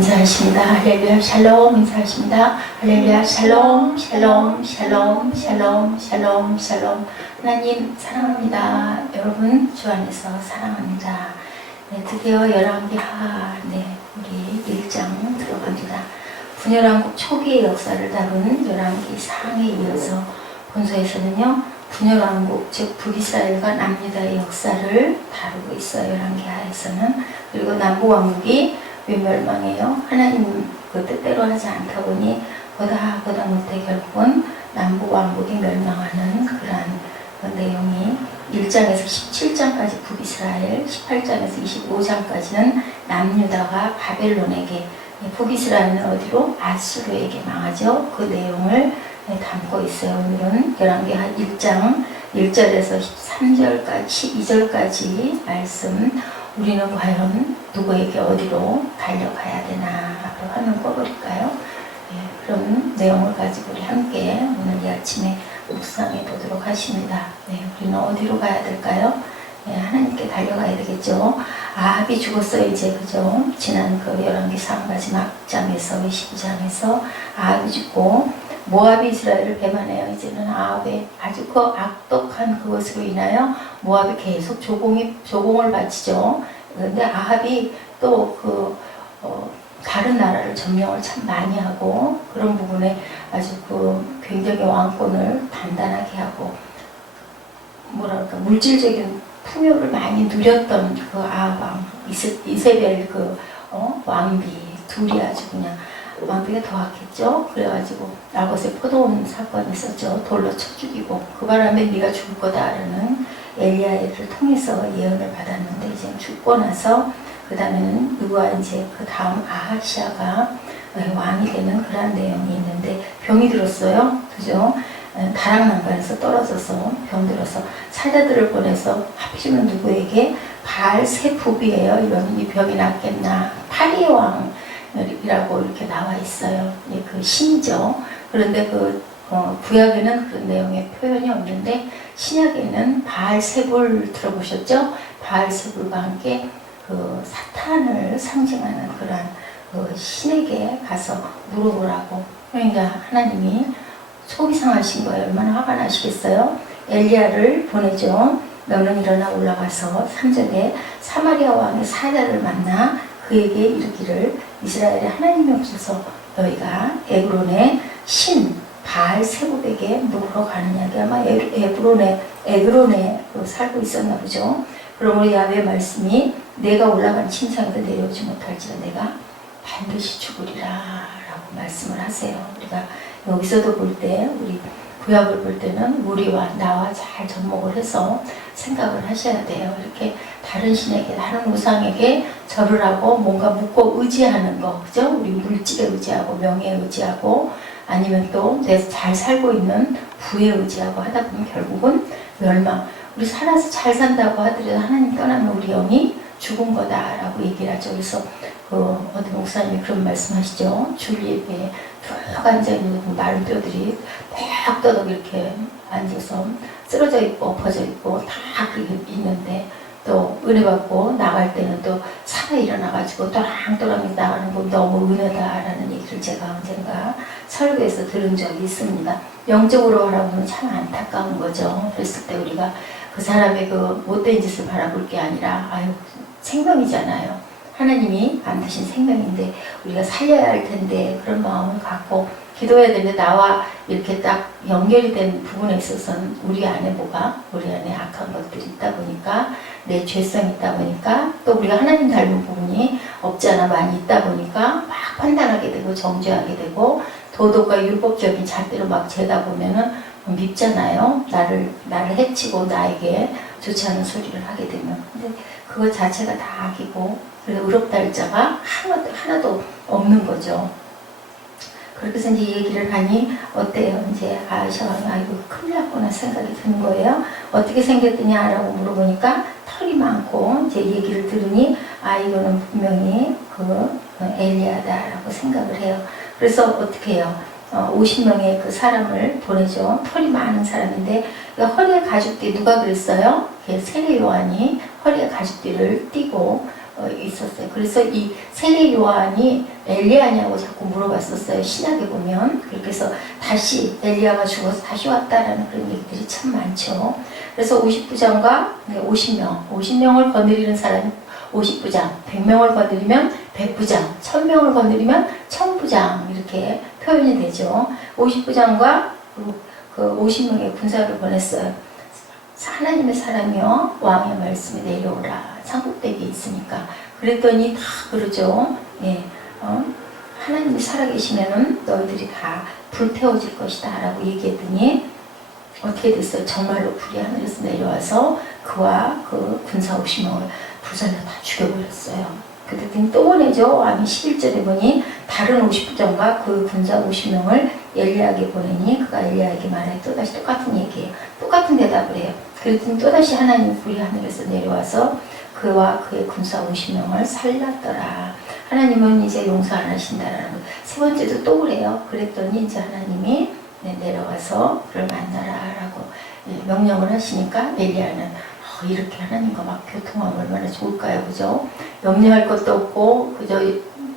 인사하십니다. 할렐루야 샬롬 인사하십니다. 할렐루야 샬롬 샬롬 샬롬 샬롬 샬롬 샬롬. 하나님 사랑합니다. 여러분 주 안에서 사랑합니다. 네, 드디어 열왕기하 우리 1장 들어갑니다. 분열왕국 초기의 역사를 다룬 열왕기 상에 이어서 본서에서는요 분열왕국 즉 북이스라엘과 남유다의 역사를 다루고 있어요. 열왕기하에서는. 그리고 남부왕국이 왜 멸망해요? 하나님 그 뜻대로 하지 않다 보니 보다 못해 결국은 남부왕국이 멸망하는 그러한 그 내용이 1장에서 17장까지 북이스라엘, 18장에서 25장까지는 남유다가 바벨론에게, 북이스라엘은 어디로? 아수르에게 망하죠. 그 내용을 담고 있어요. 오늘은 열왕기하 1장 1절에서 13절까지 12절까지 말씀. 우리는 과연 누구에게 어디로 달려가야 되나? 앞으로 화면 꺼버릴까요? 그런 내용을 가지고 우리 함께 오늘 이 아침에 묵상해 보도록 하십니다. 우리는 어디로 가야 될까요? 하나님께 달려가야 되겠죠. 아합이 죽었어요, 이제, 그죠? 지난 그 열왕기상 마지막 장에서 22장에서 아합이 죽고 모압이 이스라엘을 배반해요. 이제는 아합의 아주 그 악독한 그것으로 인하여 모압이 계속 조공을 바치죠. 그런데 아합이 또 다른 나라를 점령을 참 많이 하고 그런 부분에 아주 굉장히 왕권을 단단하게 하고 뭐랄까 물질적인 풍요를 많이 누렸던 그 아합 왕 이세벨 왕비 둘이 아주 그냥 왕비가 더 악했죠. 그래가지고 나봇의 포도원 사건이 있었죠. 돌로 쳐 죽이고 그 바람에 네가 죽을 거다라는 엘리야를 통해서 예언을 받았는데 이제 죽고 나서 그 다음에는 누가 이제 그 다음 아하시아가 왕이 되는 그런 내용이 있는데 병이 들었어요. 그죠? 다락난간에서 떨어져서 병 들어서 사자들을 보내서 하필이면 누구에게 바알세부비예요. 이런 이 병이 낫겠나? 파리의 왕이라고 이렇게 나와 있어요. 그 신이죠. 그런데 구약에는 그런 내용의 표현이 없는데 신약에는 바알세불 들어보셨죠? 바알세불과 함께 사탄을 상징하는 그러한 신에게 가서 물어보라고. 그러니까 하나님이 속이 상하신 거예요. 얼마나 화가 나시겠어요? 엘리야를 보내죠. 너는 일어나 올라가서 3절에 사마리아 왕의 사자를 만나 그에게 이르기를 이스라엘의 하나님이 없어서 너희가 에그론의 신 바알세불에게 물으러 가느냐. 아마 에그론에 살고 있었나 보죠. 그러므로 야훼의 말씀이 내가 올라간 침상에도 내려오지 못할지라 내가 반드시 죽으리라 라고 말씀을 하세요. 우리가 여기서도 볼 때 우리 구약을 볼 때는 우리와 나와 잘 접목을 해서 생각을 하셔야 돼요. 이렇게 다른 신에게 다른 우상에게 절을 하고 뭔가 묻고 의지하는 거, 그죠? 우리 물질에 의지하고 명예에 의지하고 아니면 또 내가 잘 살고 있는 부에 의지하고 하다 보면 결국은 멸망. 우리 살아서 잘 산다고 하더라도 하나님 떠나면 우리 영이 죽은 거다라고 얘기를 하죠. 그래서 어떤 목사님이 그런 말씀하시죠. 줄리에 쭉 앉아있는 마른 뼈들이 벽도덕 이렇게 앉아서 쓰러져 있고 엎어져 있고 다 그게 있는데 또 은혜 받고 나갈 때는 또 살아 일어나가지고 또랑또랑 나가는 거 너무 은혜다라는 얘기를 제가 언젠가 설교에서 들은 적이 있습니다. 영적으로 하라고 하면 참 안타까운 거죠. 그랬을 때 우리가 그 사람의 못된 짓을 바라볼 게 아니라 생명이잖아요. 하나님이 만드신 생명인데 우리가 살려야 할 텐데 그런 마음을 갖고 기도해야 되는데 나와 이렇게 딱 연결이 된 부분에 있어서는 우리 안에 악한 것들이 있다 보니까 내 죄성이 있다 보니까 또 우리가 하나님 닮은 부분이 없지 않아 많이 있다 보니까 막 판단하게 되고 정죄하게 되고 도덕과 율법적인 잣대로 막 재다 보면은 밉잖아요. 나를 해치고 나에게 좋지 않은 소리를 하게 되면. 근데 그거 자체가 다 악이고 그래서 의롭다 할 자가 하나도 없는 거죠. 그렇게 해서 이제 얘기를 하니 어때요? 이제 아이샤가 이거 큰일 났구나 생각이 드는 거예요. 어떻게 생겼더냐라고 물어보니까 털이 많고 이제 얘기를 들으니 이거는 분명히 엘리야다라고 생각을 해요. 그래서 어떻게 해요? 50명의 그 사람을 보내죠. 털이 많은 사람인데 허리에 가죽띠 누가 그랬어요? 세례 요한이 허리에 가죽띠를 띠고 있었어요. 그래서 이 세례 요한이 엘리야냐고 자꾸 물어봤었어요. 신약에 보면. 그래서 다시 엘리야가 죽어서 다시 왔다라는 그런 얘기들이 참 많죠. 그래서 50부장과 50명을 거느리는 사람이 50부장, 100명을 거느리면 100부장, 1000명을 거느리면 1000부장 이렇게 표현이 되죠. 50부장과 그 50명의 군사를 보냈어요. 하나님의 사람이여 왕의 말씀이 내려오라. 산꼭대기에 있으니까. 그랬더니 다 그러죠. 예, 하나님이 살아계시면은 너희들이 다 불태워질 것이다 라고 얘기했더니 어떻게 됐어요? 정말로 불이 하늘에서 내려와서 그와 그 군사 50명을 불살라 다 죽여버렸어요. 그랬더니 또 보내죠. 왕이 11절에 보니 다른 50부장과 그 군사 50명을 엘리야에게 보내니 그가 엘리야에게 말해 또다시 똑같은 얘기예요. 똑같은 대답을 해요. 그랬더니 또다시 하나님 불이 하늘에서 내려와서 그와 그의 군사 50명을 살랐더라. 하나님은 이제 용서 안 하신다라는 거. 세 번째도 또 그래요. 그랬더니 이제 하나님이 내려와서 그를 만나라라고 명령을 하시니까 엘리야는 이렇게 하나님과 막 교통하면 얼마나 좋을까요, 그죠? 염려할 것도 없고 그저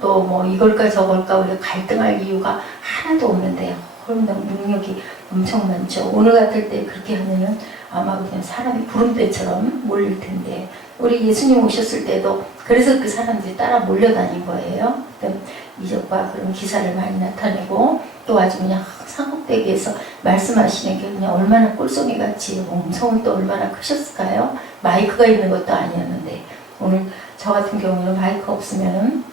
또 뭐 이걸까 저걸까 우리가 갈등할 이유가 하나도 없는데 그런데 능력이 엄청 많죠. 오늘 같을 때 그렇게 하면은 아마 그냥 사람이 구름대처럼 몰릴 텐데 우리 예수님 오셨을 때도 그래서 그 사람들이 따라 몰려다닌 거예요. 이적과 그런 기사를 많이 나타내고 또 아주 그냥 산꼭대기에서 말씀하시는 게 그냥 얼마나 꿀송이 같이 음성은 또 얼마나 크셨을까요? 마이크가 있는 것도 아니었는데 오늘 저 같은 경우는 마이크 없으면은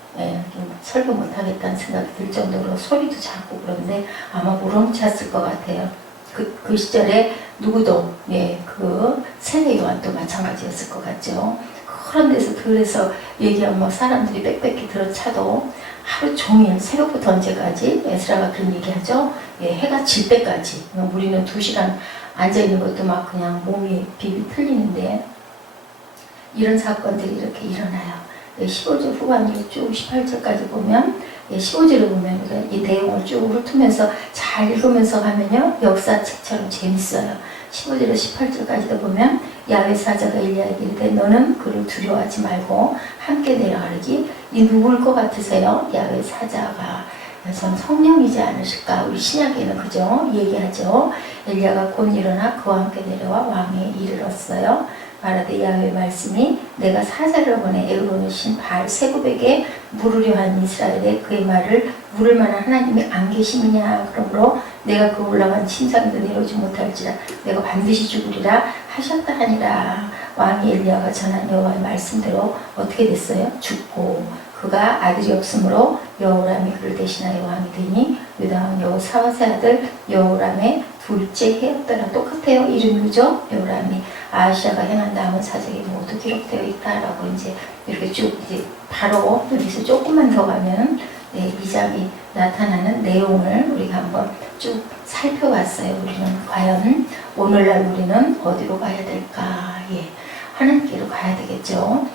좀 설교 못하겠다는 생각이 들 정도로 소리도 작고 그런데 아마 우렁찼을 것 같아요. 그 시절에 누구도 그 세례 요한도 마찬가지였을 것 같죠. 그런 데서 들에서 얘기하면 뭐 사람들이 빽빽히 들어차도 하루 종일 새벽부터 언제까지 에스라가 그런 얘기하죠. 해가 질 때까지 우리는 2시간 앉아있는 것도 막 그냥 몸이 비비 틀리는데 이런 사건들이 이렇게 일어나요. 15절 후반으로 쭉 18절까지 보면 15절을 보면 이 내용을 쭉 훑으면서 잘 읽으면서 가면요 역사책처럼 재밌어요. 15절에서 18절까지도 보면 야훼 사자가 엘리야에게 이르되 너는 그를 두려워하지 말고 함께 내려가르기 이 누구일 것 같으세요? 야훼 사자가 전 성령이지 않으실까? 우리 신약에는 그죠? 얘기하죠. 엘리야가 곧 일어나 그와 함께 내려와 왕에 이르렀어요. 말하되 야훼의 말씀이 내가 사자를 보내 에그론의 신 바알 세굽에게 물으려 한 이스라엘에 그의 말을 물을 만한 하나님이 안 계심이냐. 그러므로 내가 그 올라간 침상에도 내려오지 못할지라 내가 반드시 죽으리라 하셨다 하니라. 왕이 엘리야가 전한 여호와의 말씀대로 어떻게 됐어요? 죽고 그가 아들이 없으므로 여호람이 그를 대신하여 왕이 되니 유다 왕 여호사밧의 아들 여호람의 둘째 해였더라. 똑같아요. 이름이 그죠? 여호람이 아하시아가 행한 남은 사적이 모두 기록되어 있다라고 이제 이렇게 쭉 이제 바로 여기서 조금만 더 가면 이 장이 나타나는 내용을 우리가 한번 쭉 살펴봤어요. 우리는 과연 오늘날 우리는 어디로 가야 될까? 하나님께로 가야 되겠죠.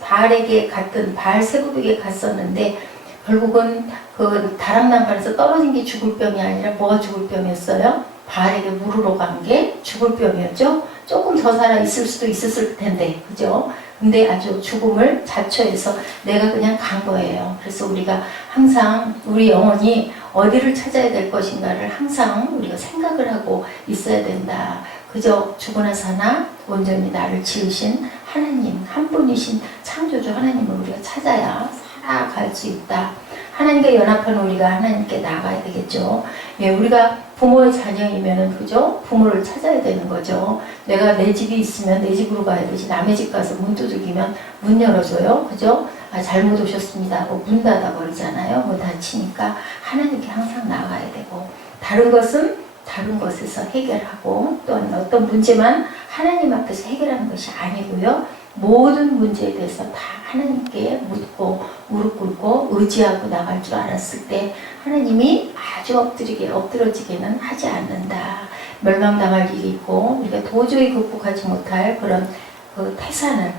바알에게 갔던 바알 세굽에게 갔었는데 결국은 그 다락난간에서 떨어진 게 죽을 병이 아니라 뭐가 죽을 병이었어요? 바알에게 물으러 간 게 죽을 병이었죠. 조금 더 살아 있을 수도 있었을 텐데, 그죠? 근데 아주 죽음을 자초해서 내가 그냥 간 거예요. 그래서 우리가 항상 우리 영혼이 어디를 찾아야 될 것인가를 항상 우리가 생각을 하고 있어야 된다. 그저 죽으나 사나 온전히 나를 지으신 하나님, 한 분이신 창조주 하나님을 우리가 찾아야 살아갈 수 있다. 하나님과 연합한 우리가 하나님께 나가야 되겠죠. 우리가 부모의 자녀이면은 그죠? 부모를 찾아야 되는 거죠. 내가 내 집이 있으면 내 집으로 가야 되지. 남의 집 가서 문 두들기면 문 열어줘요. 그죠? 잘못 오셨습니다 하고 문 닫아 버리잖아요. 문 닫히니까 하나님께 항상 나가야 되고 다른 것은 다른 것에서 해결하고 또는 어떤 문제만 하나님 앞에서 해결하는 것이 아니고요. 모든 문제에 대해서 다 하나님께 묻고 무릎 꿇고 의지하고 나갈 줄 알았을 때 하나님이 아주 엎드러지게는 하지 않는다. 멸망당할 일이 있고 우리가 도저히 극복하지 못할 그런 그 태산을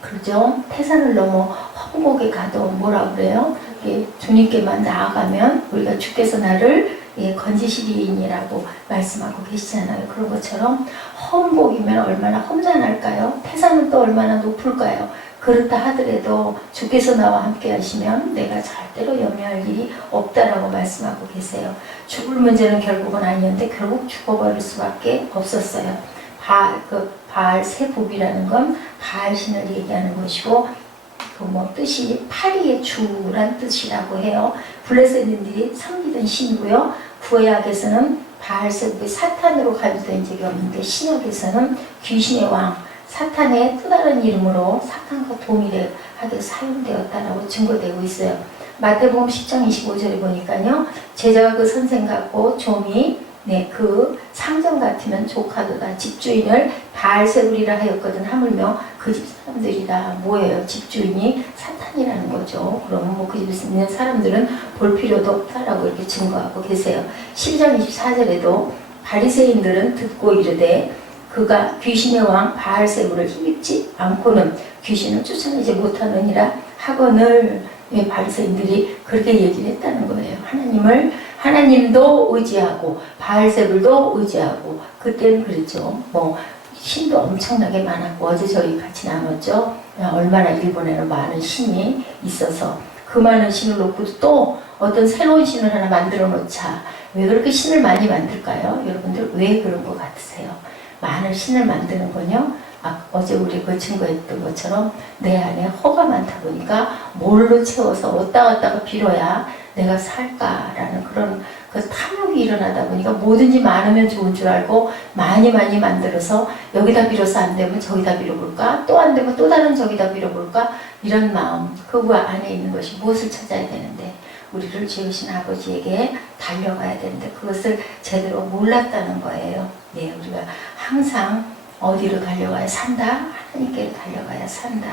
그죠? 태산을 넘어 험곡에 가도 뭐라 그래요? 주님께만 나아가면 우리가 주께서 나를 건지시리니라고 말씀하고 계시잖아요. 그런 것처럼 험곡이면 얼마나 험난할까요? 태산은 또 얼마나 높을까요? 그 그렇다 하더라도 주께서 나와 함께 하시면 내가 절대로 염려할 일이 없다라고 말씀하고 계세요. 죽을 문제는 결국은 아니었는데 결국 죽어버릴 수밖에 없었어요. 바알 세복이라는 건 바알 신을 얘기하는 것이고 그 뭐 뜻이 파리의 주란 뜻이라고 해요. 블레셋인들이 섬기던 신이고요. 구약에서는 바알 세복이 사탄으로 간주된 적이 없는데 신약에서는 귀신의 왕 사탄의 또 다른 이름으로 사탄과 동일하게 사용되었다라고 증거되고 있어요. 마태복음 10장 25절에 보니까요. 제자가 그 선생 같고 좀이 그 상정 같으면 조카도다. 집주인을 바알세불이라 하였거든. 하물며 그 집 사람들이다. 뭐예요? 집주인이 사탄이라는 거죠. 그러면 뭐 그 집에 있는 사람들은 볼 필요도 없다라고 이렇게 증거하고 계세요. 12장 24절에도 바리새인들은 듣고 이르되 그가 귀신의 왕 바알세불을 힘입지 않고는 귀신을 쫓아내지 못하느니라 하거늘. 바리새인들이 그렇게 얘기를 했다는 거예요. 하나님도 의지하고 바알세불도 의지하고 그때는 그랬죠. 뭐 신도 엄청나게 많았고 어제 저희 같이 나눴죠. 얼마나 일본에는 많은 신이 있어서 그 많은 신을 놓고도 또 어떤 새로운 신을 하나 만들어 놓자. 왜 그렇게 신을 많이 만들까요? 여러분들 왜 그런 것 같으세요? 많은 신을 만드는 건요. 어제 우리 그 증거했던 것처럼 내 안에 허가 많다 보니까 뭘로 채워서 어디다 갔다가 빌어야 내가 살까라는 그런 그 탐욕이 일어나다 보니까 뭐든지 많으면 좋은 줄 알고 많이 만들어서 여기다 빌어서 안 되면 저기다 빌어볼까? 또 안 되면 또 다른 저기다 빌어볼까? 이런 마음, 그 안에 있는 것이 무엇을 찾아야 되는데 우리를 지으신 아버지에게 달려가야 되는데 그것을 제대로 몰랐다는 거예요. 네, 우리가 항상 어디로 달려가야 산다? 하나님께로 달려가야 산다.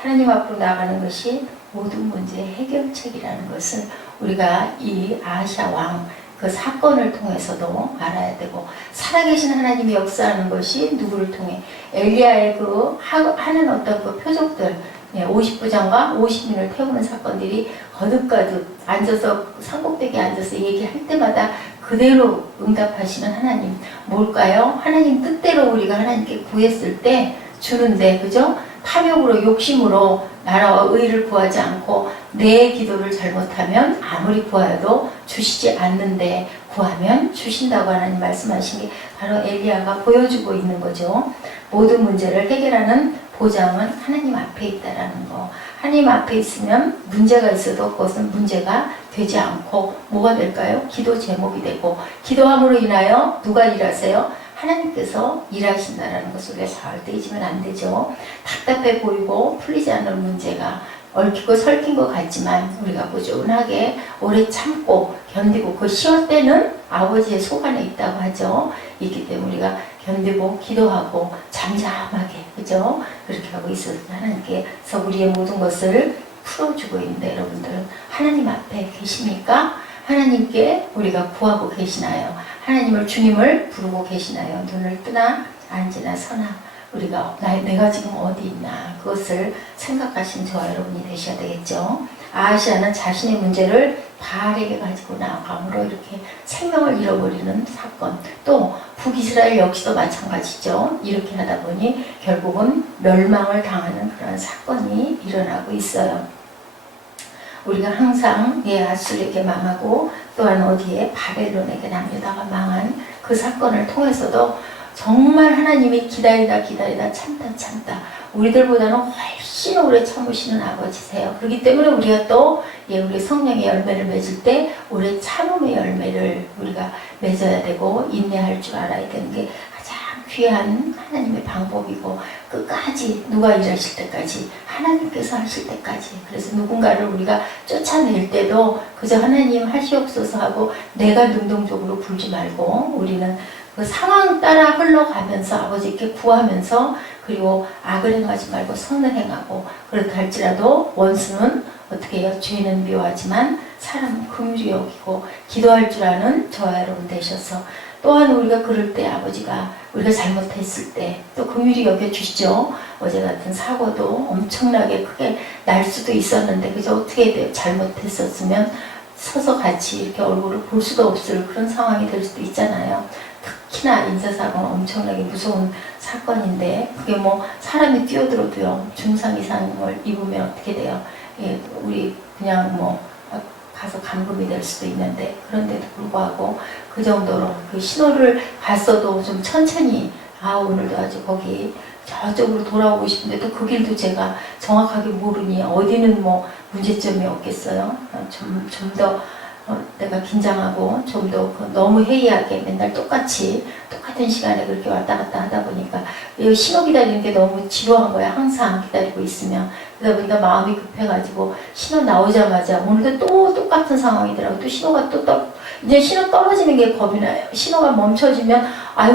하나님 앞으로 나가는 것이 모든 문제의 해결책이라는 것을 우리가 이 아하시아 왕 그 사건을 통해서도 알아야 되고 살아계신 하나님이 역사하는 것이 누구를 통해 엘리야의 그 하는 어떤 그 표적들 50부장과 50인을 태우는 사건들이 거듭거듭 앉아서 산꼭대기에 앉아서 얘기할 때마다 그대로 응답하시는 하나님 뭘까요? 하나님 뜻대로 우리가 하나님께 구했을 때 주는데 그죠? 탐욕으로 욕심으로 나라와 의를 구하지 않고 내 기도를 잘못하면 아무리 구하여도 주시지 않는데 구하면 주신다고 하나님 말씀하신 게 바로 엘리야가 보여주고 있는 거죠. 모든 문제를 해결하는 보장은 하나님 앞에 있다라는 거. 하나님 앞에 있으면 문제가 있어도 그것은 문제가 되지 않고 뭐가 될까요? 기도 제목이 되고 기도함으로 인하여 누가 일하세요? 하나님께서 일하신다라는 것을 우리가 절대 잊으면 안 되죠. 답답해 보이고 풀리지 않는 문제가 얽히고 설킨 것 같지만 우리가 꾸준하게 오래 참고 견디고 그 시험 때는 아버지의 소관에 있다고 하죠. 있기 때문에 우리가 견디고 기도하고 잠잠하게 그죠? 그렇게 하고 있어서 하나님께서 우리의 모든 것을 풀어주고 있는데 여러분들은 하나님 앞에 계십니까? 하나님께 우리가 구하고 계시나요? 하나님을 주님을 부르고 계시나요? 눈을 뜨나 앉으나 서나 우리가 내가 지금 어디 있나 그것을 생각하신 저와 여러분이 되셔야 되겠죠. 아하시아는 자신의 문제를 바알에게 가지고 나아감으로 이렇게 생명을 잃어버리는 사건, 또 북이스라엘 역시도 마찬가지죠. 이렇게 하다 보니 결국은 멸망을 당하는 그런 사건이 일어나고 있어요. 우리가 항상 아술에게 망하고 또한 어디에 바벨론에게 남유다가 망한 그 사건을 통해서도 정말 하나님이 기다리다 참다 우리들보다는 훨씬 오래 참으시는 아버지세요. 그렇기 때문에 우리가 또 우리 성령의 열매를 맺을 때 오래 참음의 열매를 우리가 맺어야 되고 인내할 줄 알아야 되는 게 가장 귀한 하나님의 방법이고 끝까지 누가 일하실 때까지 하나님께서 하실 때까지 그래서 누군가를 우리가 쫓아낼 때도 그저 하나님 하시옵소서 하고 내가 능동적으로 굴지 말고 우리는 그 상황 따라 흘러가면서 아버지께 구하면서 그리고 악을 행하지 말고 선을 행하고 그렇다 할지라도 원수는 어떻게 해요? 죄는 미워하지만 사람은 긍휼히 여기고 기도할 줄 아는 저와 여러분 되셔서 또한 우리가 그럴 때 아버지가 우리가 잘못했을 때 또 긍휼히 여겨주시죠. 어제 같은 사고도 엄청나게 크게 날 수도 있었는데 그저 어떻게 돼요? 잘못했었으면 서서 같이 이렇게 얼굴을 볼 수도 없을 그런 상황이 될 수도 있잖아요. 특히나 인사사고는 엄청나게 무서운 사건인데 그게 뭐 사람이 뛰어들어도요 중상 이상을 입으면 어떻게 돼요? 예, 우리 그냥 뭐 가서 감금이 될 수도 있는데 그런데도 불구하고 그 정도로 그 신호를 봤어도 좀 천천히 오늘도 아주 거기 저쪽으로 돌아오고 싶은데 또 그 길도 제가 정확하게 모르니 어디는 뭐 문제점이 없겠어요. 좀 더 내가 긴장하고 좀 더 너무 해이하게 맨날 똑같은 시간에 그렇게 왔다 갔다 하다 보니까 신호 기다리는 게 너무 지루한 거야. 항상 기다리고 있으면. 그러다 보니까 마음이 급해가지고 신호 나오자마자 오늘도 또 똑같은 상황이더라고. 또 신호가 이제 신호 떨어지는 게 겁이 나요. 신호가 멈춰지면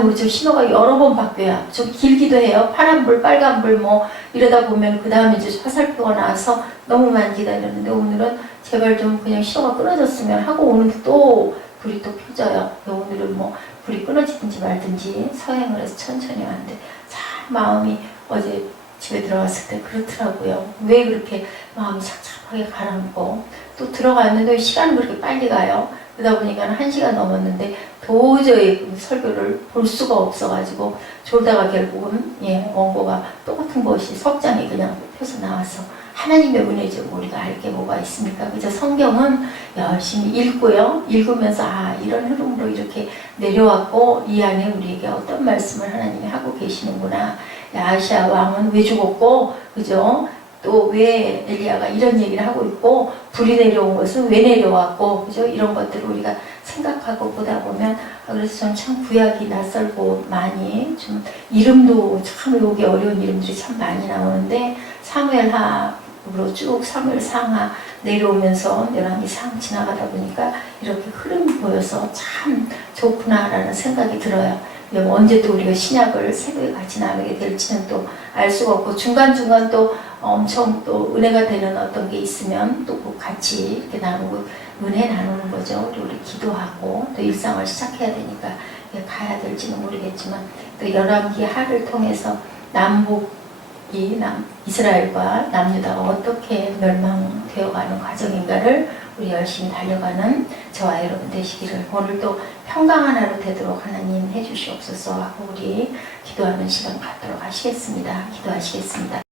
우리 저 신호가 여러 번 바뀌어요. 좀 길기도 해요. 파란불, 빨간불 뭐 이러다 보면 그 다음에 이제 화살표가 나와서 너무 많이 기다렸는데 오늘은 제발 좀 그냥 신호가 끊어졌으면 하고 오는데 또 불이 또 켜져요. 오늘은 뭐 불이 끊어지든지 말든지 서행을 해서 천천히 왔는데 참 마음이 어제 집에 들어갔을 때 그렇더라고요. 왜 그렇게 마음이 착잡하게 가라앉고 또 들어갔는데 시간은 그렇게 빨리 가요. 그러다 보니까 1시간 넘었는데 도저히 설교를 볼 수가 없어가지고 졸다가 결국은 원고가 똑같은 것이 석장이 그냥 펴서 나와서 하나님의 은혜죠. 우리가 알 게 뭐가 있습니까? 그저 성경은 열심히 읽고요. 읽으면서 이런 흐름으로 이렇게 내려왔고 이 안에 우리에게 어떤 말씀을 하나님이 하고 계시는구나. 아시아 왕은 왜 죽었고 그죠? 또 왜 엘리야가 이런 얘기를 하고 있고 불이 내려온 것은 왜 내려왔고 그죠? 이런 것들을 우리가 생각하고 보다 보면 그래서 저는 참 구약이 낯설고 많이 좀 이름도 참 외우기 어려운 이름들이 참 많이 나오는데 사무엘하로 쭉 사무엘 상하 내려오면서 열왕기 상 지나가다 보니까 이렇게 흐름이 보여서 참 좋구나라는 생각이 들어요. 언제 또 우리가 신약을 새벽에 같이 나누게 될지는 또 알 수가 없고 중간중간 또 엄청 또 은혜가 되는 어떤 게 있으면 또 같이 이렇게 나누고 은혜 나누는 거죠. 우리 기도하고 또 일상을 시작해야 되니까 가야 될지는 모르겠지만 또 열왕기 하를 통해서 이스라엘과 남유다가 어떻게 멸망되어가는 과정인가를 우리 열심히 달려가는 저와 여러분 되시기를 오늘도 평강한 하루 되도록 하나님 해주시옵소서 하고 우리 기도하는 시간 갖도록 하시겠습니다. 기도하시겠습니다.